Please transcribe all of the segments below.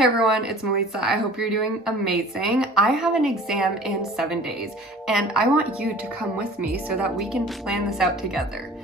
Hey everyone, it's Melissa. I hope you're doing amazing. I have an exam in 7 days and I want you to come with me so that we can plan this out together.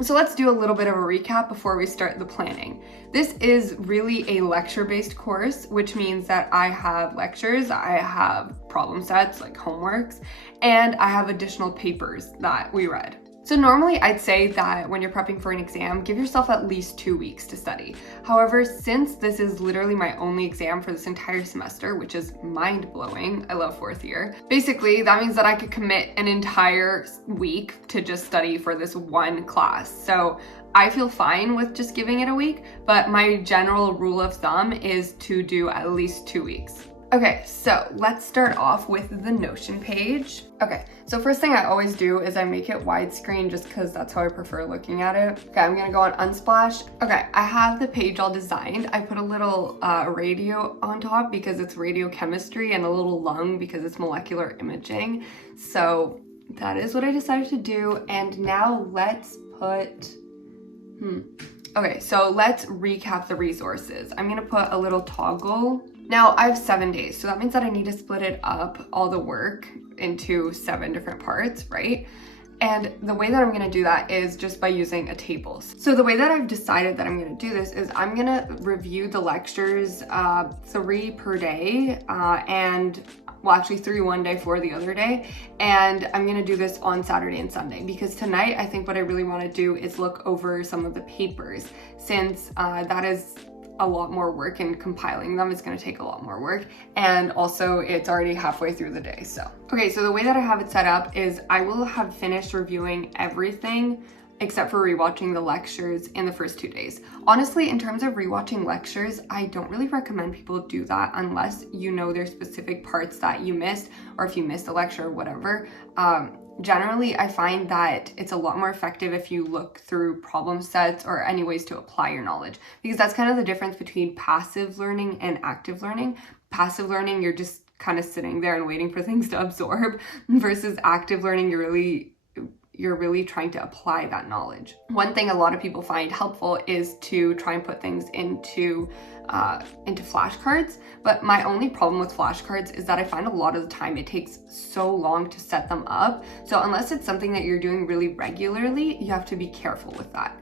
So let's do a little bit of a recap before we start the planning. This is really a lecture-based course, which means that I have lectures, I have problem sets like homeworks, and I have additional papers that we read. So normally I'd say that when you're prepping for an exam, give yourself at least 2 weeks to study. However, since this is literally my only exam for this entire semester, which is mind-blowing, I love 4th year, basically that means that I could commit an entire week to just study for this one class. So I feel fine with just giving it a week, but my general rule of thumb is to do at least 2 weeks. Okay, so let's start off with the Notion page. Okay, so first thing I always do is I make it widescreen just because that's how I prefer looking at it. Okay, I'm gonna go on Unsplash. Okay, I have the page all designed. I put a little radio on top because it's radiochemistry and a little lung because it's molecular imaging. So that is what I decided to do. And now let's put, okay, so let's recap the resources. I'm gonna put a little toggle. Now I have 7 days, so that means that I need to split it up, all the work, into 7 different parts, right? And the way that I'm gonna do that is just by using a table. So the way that I've decided that I'm gonna do this is I'm gonna review the lectures 3 per day, well, actually 3 one day, 4 the other day. And I'm gonna do this on Saturday and Sunday because tonight I think what I really wanna do is look over some of the papers since that is a lot more work and compiling them is going to take a lot more work, and also it's already halfway through the day. So okay, so the way that I have it set up is I will have finished reviewing everything except for rewatching the lectures in the first 2 days. Honestly, in terms of rewatching lectures, I don't really recommend people do that unless you know there's specific parts that you missed, or if you missed a lecture or whatever. Generally, I find that it's a lot more effective if you look through problem sets or any ways to apply your knowledge, because that's kind of the difference between passive learning and active learning. Passive learning, you're just kind of sitting there and waiting for things to absorb, versus active learning, you're really trying to apply that knowledge. One thing a lot of people find helpful is to try and put things into flashcards, but my only problem with flashcards is that I find a lot of the time it takes so long to set them up. So unless it's something that you're doing really regularly, you have to be careful with that.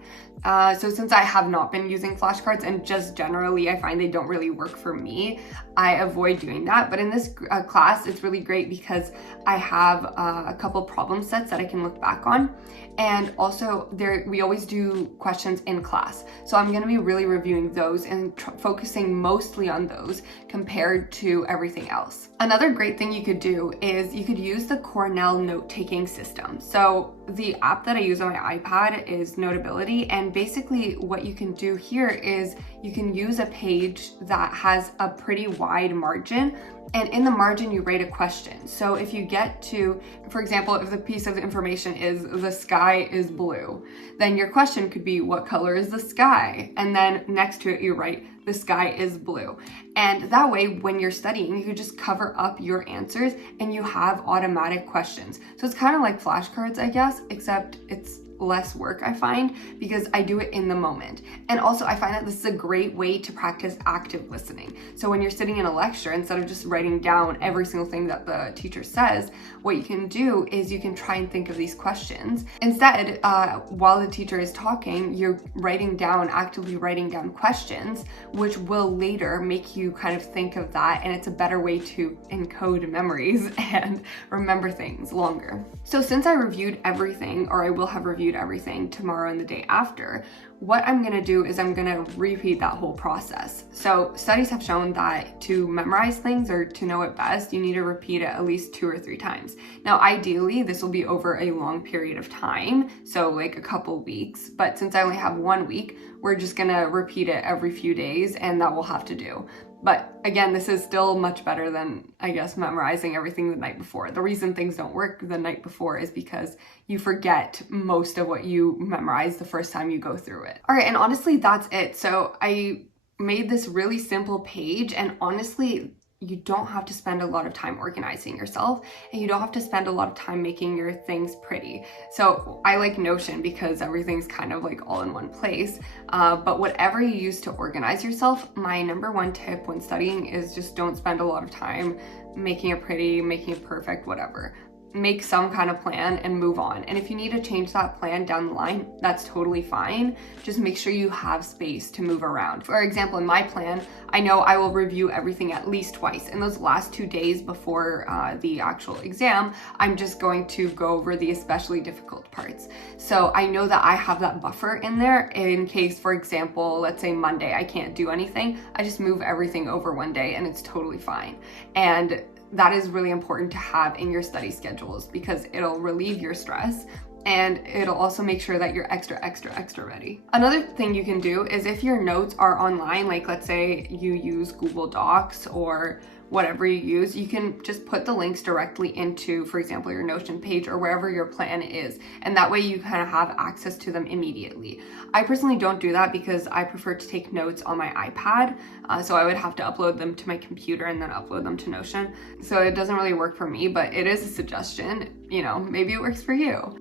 So since I have not been using flashcards and just generally I find they don't really work for me, I avoid doing that. But in this class, it's really great because I have a couple problem sets that I can look back on. And also we always do questions in class. So I'm gonna be really reviewing those and focusing mostly on those compared to everything else. Another great thing you could do is you could use the Cornell note-taking system. So the app that I use on my iPad is Notability, and basically what you can do here is you can use a page that has a pretty wide margin, and in the margin you write a question. So if you get to, for example, if the piece of information is the sky is blue, then your question could be, what color is the sky? And then next to it you write, the sky is blue. And that way, when you're studying, you can just cover up your answers and you have automatic questions. So it's kind of like flashcards, I guess, except it's less work, I find, because I do it in the moment. And also I find that this is a great way to practice active listening. So when you're sitting in a lecture, instead of just writing down every single thing that the teacher says, what you can do is you can try and think of these questions. Instead, while the teacher is talking, you're actively writing down questions, which will later make you kind of think of that, and it's a better way to encode memories and remember things longer. So since I reviewed everything, or I will have reviewed everything tomorrow and the day after, what I'm gonna do is I'm gonna repeat that whole process. So studies have shown that to memorize things or to know it best, you need to repeat it at least 2 or 3 times. Now, ideally, this will be over a long period of time, so like a couple weeks, but since I only have 1 week, we're just gonna repeat it every few days, and that will have to do. But again, this is still much better than, I guess, memorizing everything the night before. The reason things don't work the night before is because you forget most of what you memorized the first time you go through it. All right, and honestly, that's it. So I made this really simple page, and honestly, you don't have to spend a lot of time organizing yourself, and you don't have to spend a lot of time making your things pretty. So I like Notion because everything's kind of like all in one place. But whatever you use to organize yourself, my number one tip when studying is just don't spend a lot of time making it pretty, making it perfect, whatever. Make some kind of plan and move on. And if you need to change that plan down the line, that's totally fine. Just make sure you have space to move around. For example, in my plan, I know I will review everything at least twice. In those last 2 days before the actual exam, I'm just going to go over the especially difficult parts. So I know that I have that buffer in there in case, for example, let's say Monday I can't do anything. I just move everything over one day and it's totally fine. And that is really important to have in your study schedules because it'll relieve your stress and it'll also make sure that you're extra ready. Another thing you can do is if your notes are online, like let's say you use Google Docs or whatever you use, you can just put the links directly into, for example, your Notion page or wherever your plan is. And that way you kind of have access to them immediately. I personally don't do that because I prefer to take notes on my iPad. So I would have to upload them to my computer and then upload them to Notion. So it doesn't really work for me, but it is a suggestion. You know, maybe it works for you.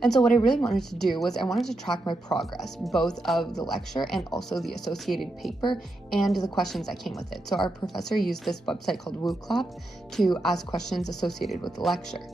And so what I really wanted to do was I wanted to track my progress, both of the lecture and also the associated paper and the questions that came with it. So our professor used this website called WooClap to ask questions associated with the lecture.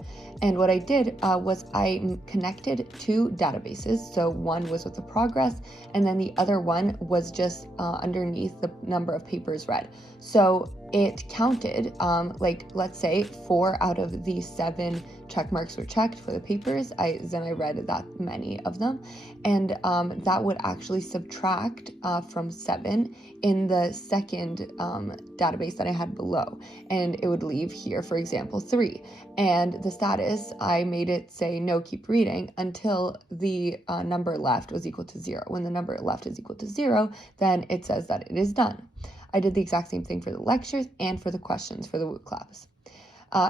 And what I did was I connected 2 databases. So one was with the progress, and then the other one was just underneath the number of papers read. So it counted, like let's say 4 out of the 7 check marks were checked for the papers. Then I read that many of them, and that would actually subtract from 7 in the second database that I had below, and it would leave here, for example, 3. And the status, I made it say no, keep reading until the number left was equal to 0. When the number left is equal to 0, then it says that it is done. I did the exact same thing for the lectures and for the questions for the WooClaps.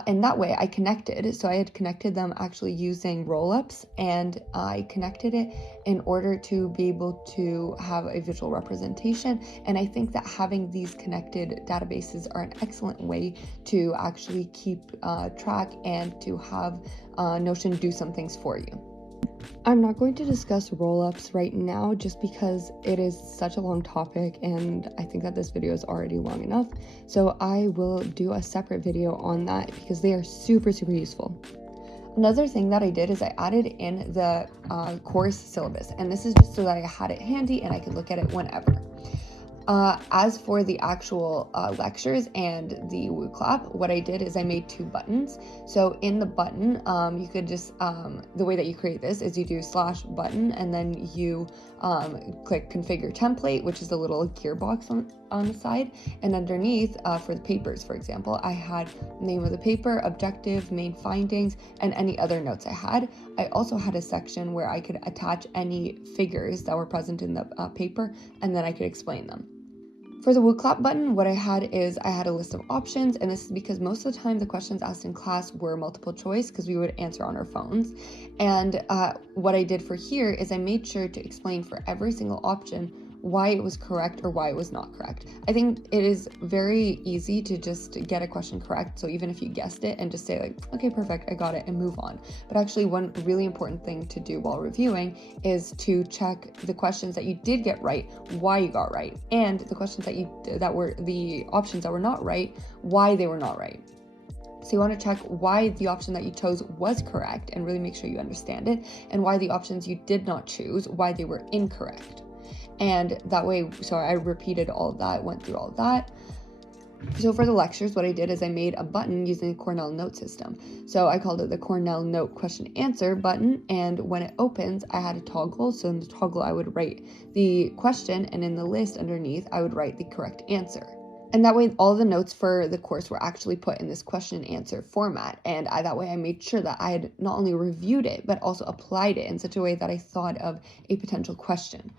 And that way I connected, so I had connected them actually using roll-ups, and I connected it in order to be able to have a visual representation. And I think that having these connected databases are an excellent way to actually keep track and to have Notion do some things for you. I'm not going to discuss roll-ups right now just because it is such a long topic and I think that this video is already long enough. So I will do a separate video on that because they are super useful. Another thing that I did is I added in the course syllabus, and this is just so that I had it handy and I could look at it whenever. As for the actual lectures and the WooClap, what I did is I made 2 buttons. So in the button, you could just, the way that you create this is you do /button and then you click configure template, which is a little gearbox on the side. And underneath, for the papers, for example, I had name of the paper, objective, main findings, and any other notes I had. I also had a section where I could attach any figures that were present in the paper, and then I could explain them. For the WooClap button, what I had is I had a list of options, and this is because most of the time the questions asked in class were multiple choice because we would answer on our phones. And what I did for here is I made sure to explain for every single option why it was correct or why it was not correct. I think it is very easy to just get a question correct, so even if you guessed it and just say like, okay, perfect, I got it, and move on. But actually one really important thing to do while reviewing is to check the questions that you did get right, why you got right, and the questions that were the options that were not right, why they were not right. So you want to check why the option that you chose was correct and really make sure you understand it, and why the options you did not choose, why they were incorrect. And that way, so I repeated all of that, went through all of that. So for the lectures, what I did is I made a button using the Cornell Note system. So I called it the Cornell Note Question Answer button, and when it opens, I had a toggle. So in the toggle, I would write the question, and in the list underneath, I would write the correct answer. And that way, all the notes for the course were actually put in this question and answer format. And that way I made sure that I had not only reviewed it, but also applied it in such a way that I thought of a potential question.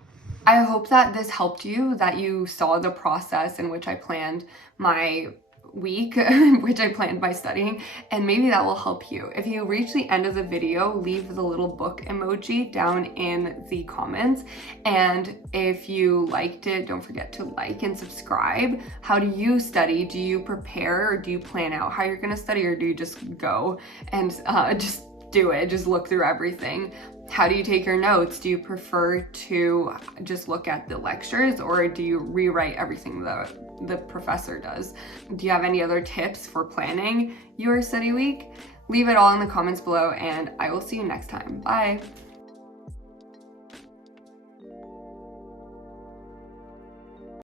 I hope that this helped you, that you saw the process in which I planned my week, which I planned by studying, and maybe that will help you. If you reach the end of the video, leave the little book emoji down in the comments. And if you liked it, don't forget to like and subscribe. How do you study? Do you prepare, or do you plan out how you're gonna study, or do you just go and just do it, just look through everything? How do you take your notes? Do you prefer to just look at the lectures, or do you rewrite everything the professor does? Do you have any other tips for planning your study week? Leave it all in the comments below, and I will see you next time. Bye.